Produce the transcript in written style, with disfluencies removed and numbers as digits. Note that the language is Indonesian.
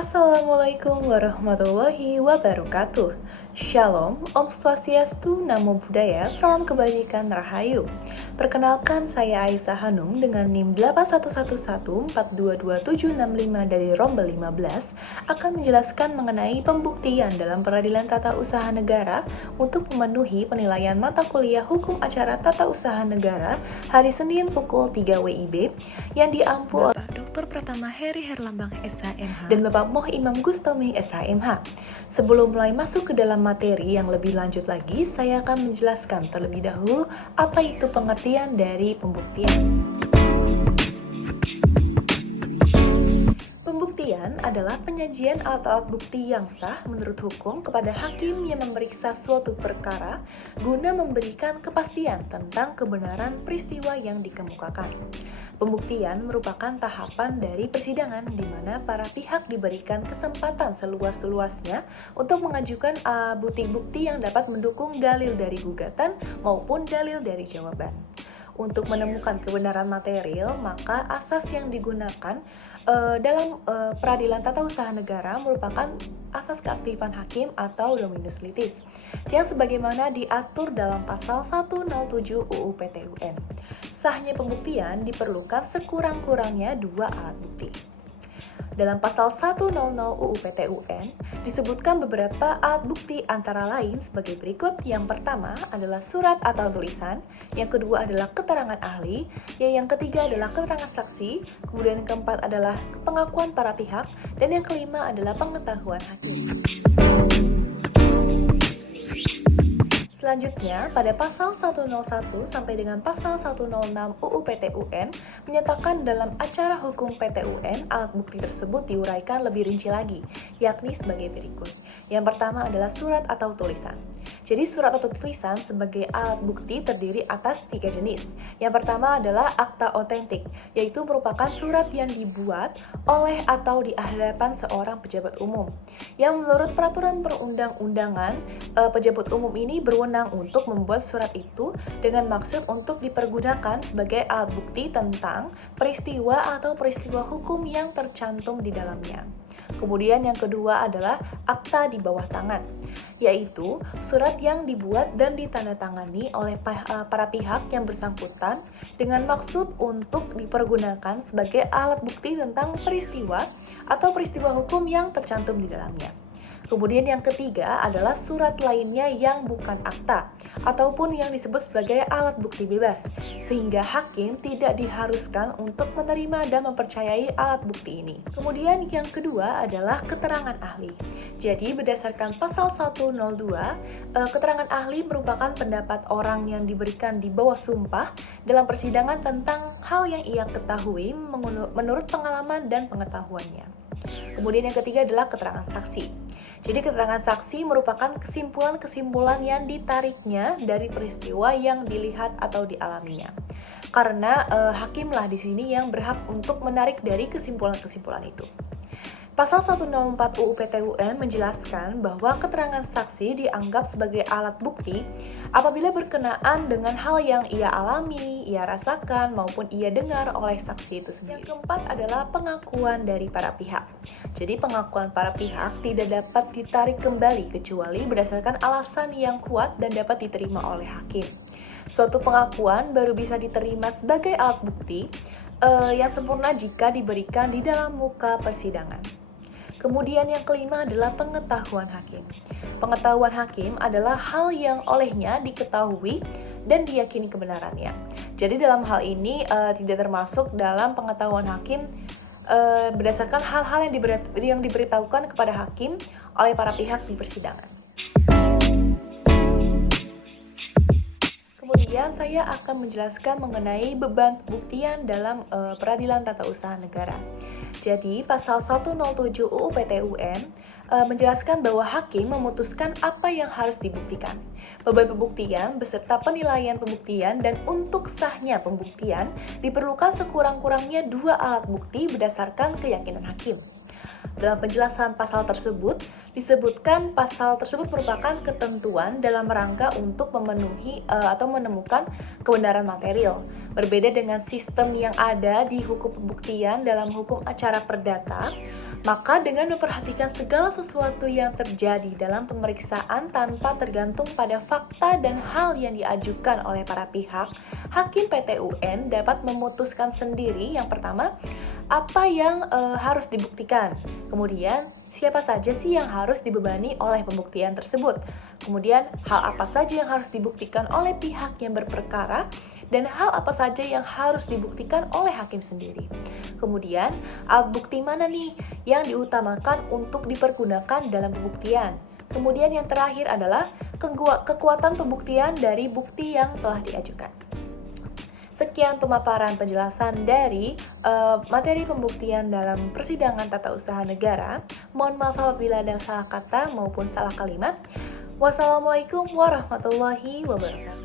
Assalamualaikum warahmatullahi wabarakatuh. Shalom, Om Swastiastu, Namo Buddhaya, Salam Kebajikan Rahayu. Perkenalkan, saya Aisyah Hanum dengan NIM 8111422765 dari Rombel 15 akan menjelaskan mengenai pembuktian dalam peradilan tata usaha negara untuk memenuhi penilaian mata kuliah hukum acara tata usaha negara hari Senin pukul 3 WIB yang diampu oleh Bapak Dr. Pratama Heri Herlambang SHMH dan Bapak Moh Imam Gustomi SHMH. Sebelum mulai masuk ke dalam materi yang lebih lanjut lagi, saya akan menjelaskan terlebih dahulu apa itu pengertian dari pembuktian. Pembuktian adalah penyajian alat-alat bukti yang sah menurut hukum kepada hakim yang memeriksa suatu perkara guna memberikan kepastian tentang kebenaran peristiwa yang dikemukakan. Pembuktian merupakan tahapan dari persidangan di mana para pihak diberikan kesempatan seluas-luasnya untuk mengajukan bukti-bukti yang dapat mendukung dalil dari gugatan maupun dalil dari jawaban. Untuk menemukan kebenaran material, maka asas yang digunakan dalam peradilan tata usaha negara merupakan asas keaktifan hakim atau dominus litis yang sebagaimana diatur dalam pasal 107 UU PTUN. Sahnya pembuktian diperlukan sekurang-kurangnya 2 alat bukti. Dalam pasal 100 UU PTUN disebutkan beberapa alat bukti antara lain sebagai berikut. Yang pertama adalah surat atau tulisan, yang kedua adalah keterangan ahli, yang ketiga adalah keterangan saksi, kemudian yang keempat adalah pengakuan para pihak, dan yang kelima adalah pengetahuan hakim. Selanjutnya, pada pasal 101 sampai dengan pasal 106 UU PTUN menyatakan dalam acara hukum PTUN alat bukti tersebut diuraikan lebih rinci lagi, yakni sebagai berikut. Yang pertama adalah surat atau tulisan. Jadi surat atau tulisan sebagai alat bukti terdiri atas 3 jenis. Yang pertama adalah akta otentik, yaitu merupakan surat yang dibuat oleh atau di hadapan seorang pejabat umum. Yang menurut peraturan perundang-undangan, pejabat umum ini berwenang untuk membuat surat itu dengan maksud untuk dipergunakan sebagai alat bukti tentang peristiwa atau peristiwa hukum yang tercantum di dalamnya. Kemudian yang kedua adalah akta di bawah tangan, yaitu surat yang dibuat dan ditandatangani oleh para pihak yang bersangkutan dengan maksud untuk dipergunakan sebagai alat bukti tentang peristiwa atau peristiwa hukum yang tercantum di dalamnya. Kemudian yang ketiga adalah surat lainnya yang bukan akta ataupun yang disebut sebagai alat bukti bebas, sehingga hakim tidak diharuskan untuk menerima dan mempercayai alat bukti ini. Kemudian yang kedua adalah keterangan ahli. Jadi berdasarkan pasal 102, keterangan ahli merupakan pendapat orang yang diberikan di bawah sumpah dalam persidangan tentang hal yang ia ketahui menurut pengalaman dan pengetahuannya. Kemudian yang ketiga adalah keterangan saksi. Jadi keterangan saksi merupakan kesimpulan-kesimpulan yang ditariknya dari peristiwa yang dilihat atau dialaminya. Karena hakimlah di sini yang berhak untuk menarik dari kesimpulan-kesimpulan itu. Pasal 104 UU PTUN menjelaskan bahwa keterangan saksi dianggap sebagai alat bukti apabila berkenaan dengan hal yang ia alami, ia rasakan, maupun ia dengar oleh saksi itu sendiri. Yang keempat adalah pengakuan dari para pihak. Jadi pengakuan para pihak tidak dapat ditarik kembali kecuali berdasarkan alasan yang kuat dan dapat diterima oleh hakim. Suatu pengakuan baru bisa diterima sebagai alat bukti yang sempurna jika diberikan di dalam muka persidangan. Kemudian yang kelima adalah pengetahuan hakim. Pengetahuan hakim adalah hal yang olehnya diketahui dan diyakini kebenarannya. Jadi dalam hal ini tidak termasuk dalam pengetahuan hakim berdasarkan hal-hal yang diberitahukan kepada hakim oleh para pihak di persidangan. Kemudian saya akan menjelaskan mengenai beban pembuktian dalam peradilan tata usaha negara. Jadi, pasal 107 UU PTUN menjelaskan bahwa hakim memutuskan apa yang harus dibuktikan. Beban pembuktian beserta penilaian pembuktian dan untuk sahnya pembuktian diperlukan sekurang-kurangnya 2 alat bukti berdasarkan keyakinan hakim. Dalam penjelasan pasal tersebut, disebutkan pasal tersebut merupakan ketentuan dalam rangka untuk memenuhi atau menemukan kebenaran material. Berbeda dengan sistem yang ada di hukum pembuktian dalam hukum acara perdata, Maka dengan memperhatikan segala sesuatu yang terjadi dalam pemeriksaan tanpa tergantung pada fakta dan hal yang diajukan oleh para pihak, Hakim PT UN dapat memutuskan sendiri yang pertama, apa yang harus dibuktikan. Kemudian, siapa saja sih yang harus dibebani oleh pembuktian tersebut. Kemudian, hal apa saja yang harus dibuktikan oleh pihak yang berperkara dan hal apa saja yang harus dibuktikan oleh hakim sendiri. Kemudian, alat bukti mana nih yang diutamakan untuk dipergunakan dalam pembuktian. Kemudian yang terakhir adalah kekuatan pembuktian dari bukti yang telah diajukan. Sekian pemaparan penjelasan dari materi pembuktian dalam persidangan tata usaha negara. Mohon maaf apabila ada salah kata maupun salah kalimat. Wassalamualaikum warahmatullahi wabarakatuh.